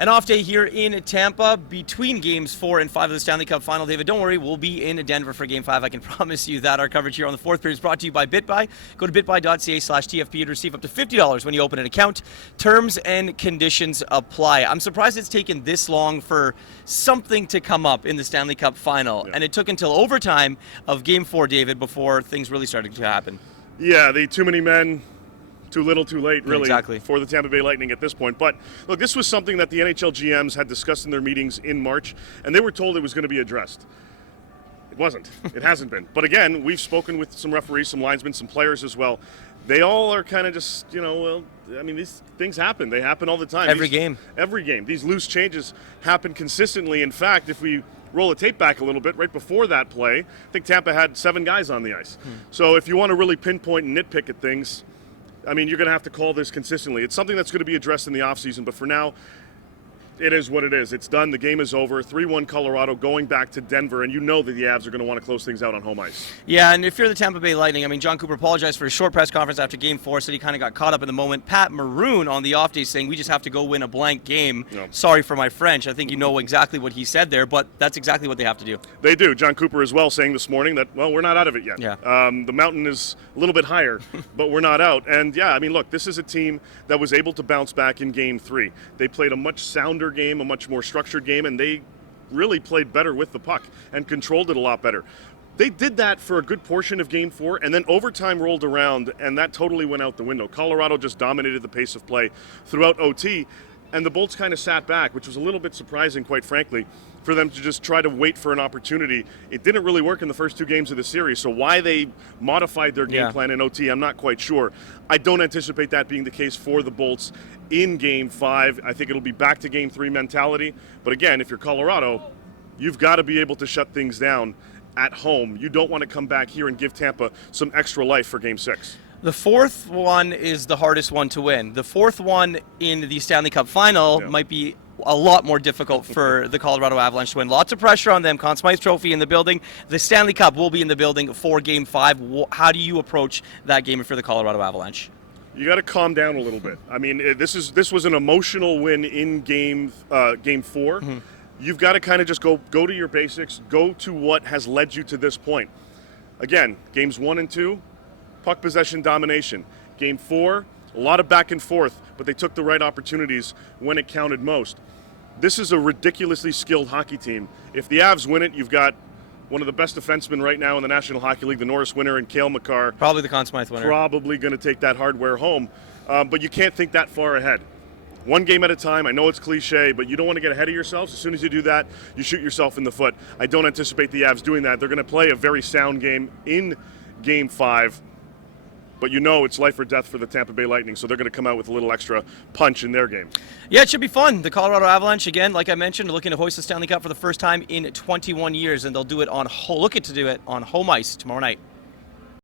An off day here in Tampa between Games 4 and 5 of the Stanley Cup Final. David, don't worry, we'll be in Denver for Game 5. I can promise you that. Our coverage here on the fourth period is brought to you by BitBuy. Go to bitbuy.ca/TFP to receive up to $50 when you open an account. Terms and conditions apply. I'm surprised it's taken this long for something to come up in the Stanley Cup Final. Yeah. And it took until overtime of Game 4, David, before things really started to happen. Yeah, the too many men, too little, too late, really, exactly, for the Tampa Bay Lightning at this point. But, look, this was something that the NHL GMs had discussed in their meetings in March, and they were told it was going to be addressed. It wasn't. It hasn't been. But, again, we've spoken with some referees, some linesmen, some players as well. They all are kind of just, well, I mean, these things happen. They happen all the time. Every game. Every game. These loose changes happen consistently. In fact, if we roll the tape back a little bit, right before that play, I think Tampa had 7 guys on the ice. So if you want to really pinpoint and nitpick at things, I mean, you're going to have to call this consistently. It's something that's going to be addressed in the offseason, but for now, it is what it is. It's done. The game is over. 3-1 Colorado going back to Denver, and you know that the Avs are going to want to close things out on home ice. Yeah, and if you're the Tampa Bay Lightning, I mean, John Cooper apologized for his short press conference after Game 4, said he kind of got caught up in the moment. Pat Maroon on the off day saying, we just have to go win a blank game. No. Sorry for my French. I think you know exactly what he said there, but that's exactly what they have to do. They do. John Cooper as well saying this morning that, well, we're not out of it yet. Yeah. The mountain is a little bit higher, but we're not out. And, yeah, I mean, look, this is a team that was able to bounce back in Game 3. They played a much sounder game, a much more structured game, and they really played better with the puck and controlled it a lot better. They did that for a good portion of Game 4, and then overtime rolled around, and that totally went out the window. Colorado just dominated the pace of play throughout OT, and the Bolts kind of sat back, which was a little bit surprising, quite frankly, for them to just try to wait for an opportunity. It didn't really work in the first 2 games of the series, so why they modified their game plan in OT, I'm not quite sure. I don't anticipate that being the case for the Bolts in Game 5. I think it'll be back to Game 3 mentality. But again, if you're Colorado, you've got to be able to shut things down at home. You don't want to come back here and give Tampa some extra life for Game 6. The fourth one is the hardest one to win. The fourth one in the Stanley Cup Final might be a lot more difficult for the Colorado Avalanche to win. Lots of pressure on them. Conn Smythe Trophy in the building. The Stanley Cup will be in the building for Game 5. How do you approach that game for the Colorado Avalanche? You got to calm down a little bit. I mean, this was an emotional win in Game 4. Mm-hmm. You've got to kind of just go to your basics, go to what has led you to this point. Again, Games 1 and 2, puck possession domination. Game 4, a lot of back and forth, but they took the right opportunities when it counted most. This is a ridiculously skilled hockey team. If the Avs win it, you've got one of the best defensemen right now in the National Hockey League, the Norris winner, and Cale Makar. Probably the Conn Smythe winner. Probably going to take that hardware home. But you can't think that far ahead. One game at a time. I know it's cliche, but you don't want to get ahead of yourselves. As soon as you do that, you shoot yourself in the foot. I don't anticipate the Avs doing that. They're going to play a very sound game in Game 5. But you know it's life or death for the Tampa Bay Lightning, so they're going to come out with a little extra punch in their game. Yeah, it should be fun. The Colorado Avalanche, again, like I mentioned, looking to hoist the Stanley Cup for the first time in 21 years, and they'll do it on looking to do it on home ice tomorrow night.